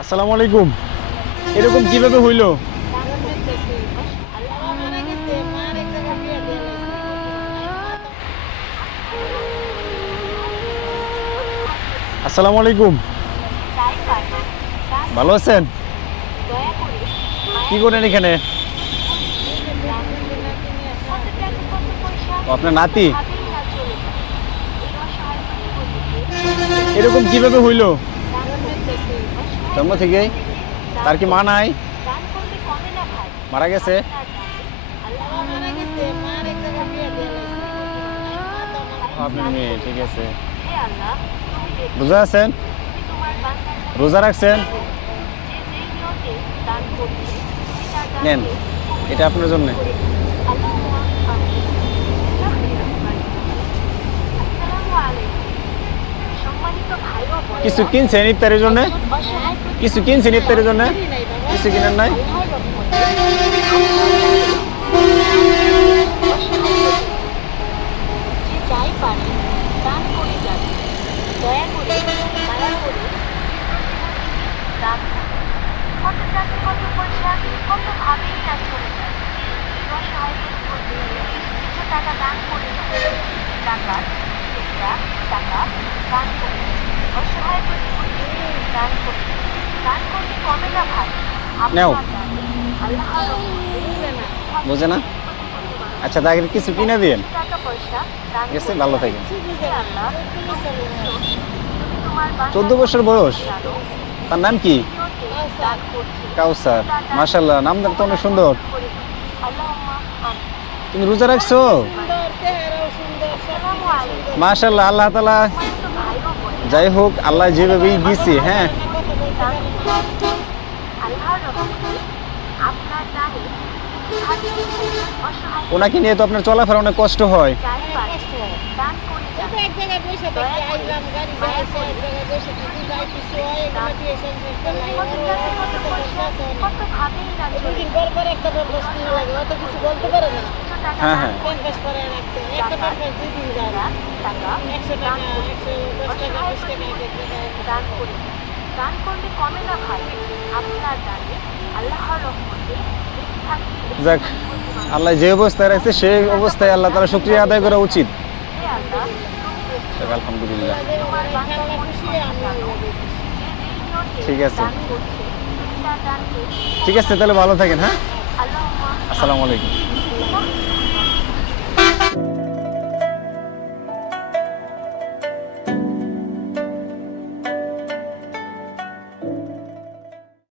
আসসালামু আলাইকুম। এরকম কিভাবে হইলো? আসসালামু আলাইকুম। ভালো আছেন? কি করেন এখানে? ও, আপনার নাতি? এরকম কিভাবে হইলো? জন্ম থেকেই? তার কি মা নাই? মারা গেছে? আপনার মেয়ে, ঠিক আছে। রোজা আছেন? রোজা রাখছেন? নেন, এটা আপনার জন্য। কিছু কিনছেন ইফতারের জন্য? কিছু কিনছেন ইফতারের জন্য? কিছু কিনেন নাই? নেও, বুঝে না? আচ্ছা, তাকে কিছু কিনে দিন। ঠিক আছে, ভালো থাকেন। 14 বছর বয়স। তার নাম কি? কাউসার। মাশাআল্লাহ, নামটা তো অনেক সুন্দর। তুমি রোজা রাখছো? মাশাআল্লাহ, আল্লাহ তাআলা যাই হোক, আল্লাহ যেভাবেই দিছে, হ্যাঁ। ওনাকে নিয়ে তো আপনার চলাফেরা অনেক কষ্ট হয়। হ্যাঁ হ্যাঁ, যাক, আল্লাহ যে অবস্থায় রাখছে সেই অবস্থায় আল্লাহ তাআলা শুকরিয়া আদায় করা উচিত। আলহামদুলিল্লাহ, ঠিক আছে। ঠিক আছে, তাহলে ভালো থাকেন। হ্যাঁ, আসসালামু আলাইকুম।